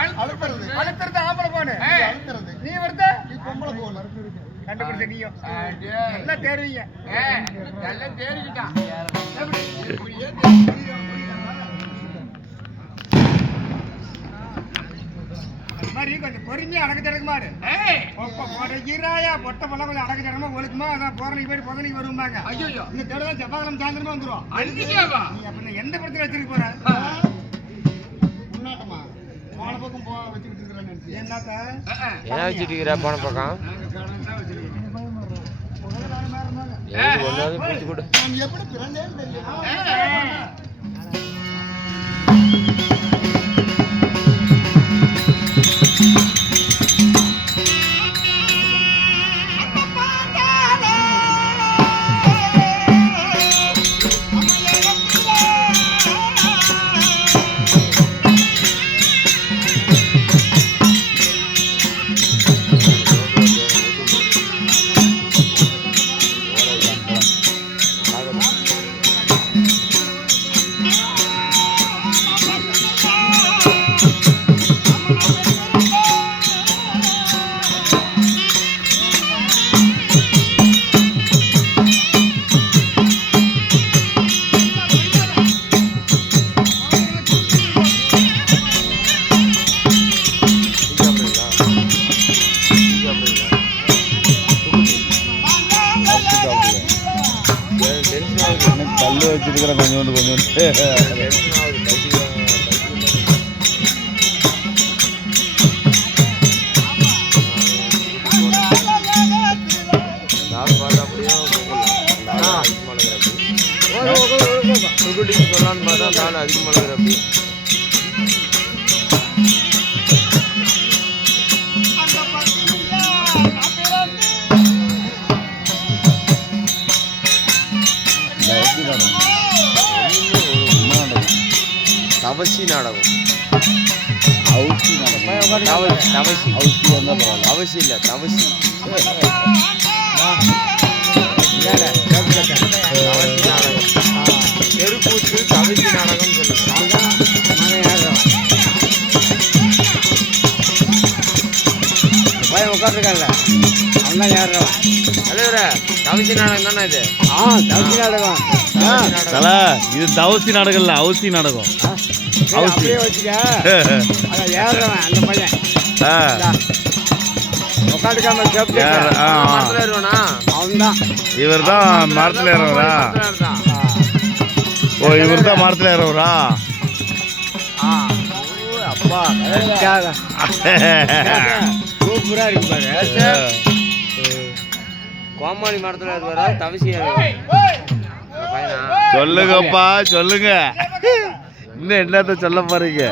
அழுத்துறது ஆம்பளை போனு, நீ வருத நீ பொம்பளை போனு. கண்டுபிடிச்ச நீயும் நல்லா தேர்வீங்க. நல்லா தேர்விக்கிட்டான். மாதிரி கொஞ்சம் பொறுமையா அடக்க ஜடக்குமாரு. ஈராயா பொட்டை பண்ண கொஞ்சம் அடக்க ஜடமா ஒழுக்குமா. அதான் போறனைக்கு போயிட்டு பொதனைக்கு வருவாங்க. இந்த தேவை செவ்வாய்க்கிழமை சாயந்தரமா வந்துடும். நீ அப்ப எந்த படத்துல வச்சிருக்க போற? முன்னாட்டமா போன பக்கம் போ வச்சுக்கிட்டு இருக்கிறேன்னு என்னத்த ஏன் வச்சுட்டு இருக்கிற போன பக்கம்? எப்படி பிறந்தேன்னு தெரியல. கல்லு வச்சிருக்கிறேன் கொஞ்சோண்டு சொல்லான்னு பார்த்தா நானும் அதிகமாக இருக்கிறப்பி தவசி நாடகம். அவசி இல்லை தவசி. தெருக்கூத்து தவசி நாடகம் சொல்லுங்க. உட்காந்துருக்காங்கல்ல அவன் யாருவா தலைவர தவசி நாடகம் தானே இது? தவசி நாடகம். இது தவசி நாடகம் இல்ல, அவசி நாடகம். இவர் தான் மரத்துல ஏறவரா? ஓ, இவர் தான் மரத்துல ஏறவரா? அப்பா சூப்பரா இருக்கு பாரு. கோமாளி மரத்துல ஏறுவாரா தவசி? சொல்லுங்கப்பா சொல்லுங்க, இன்னும் என்னத்த சொல்ல போறீங்க?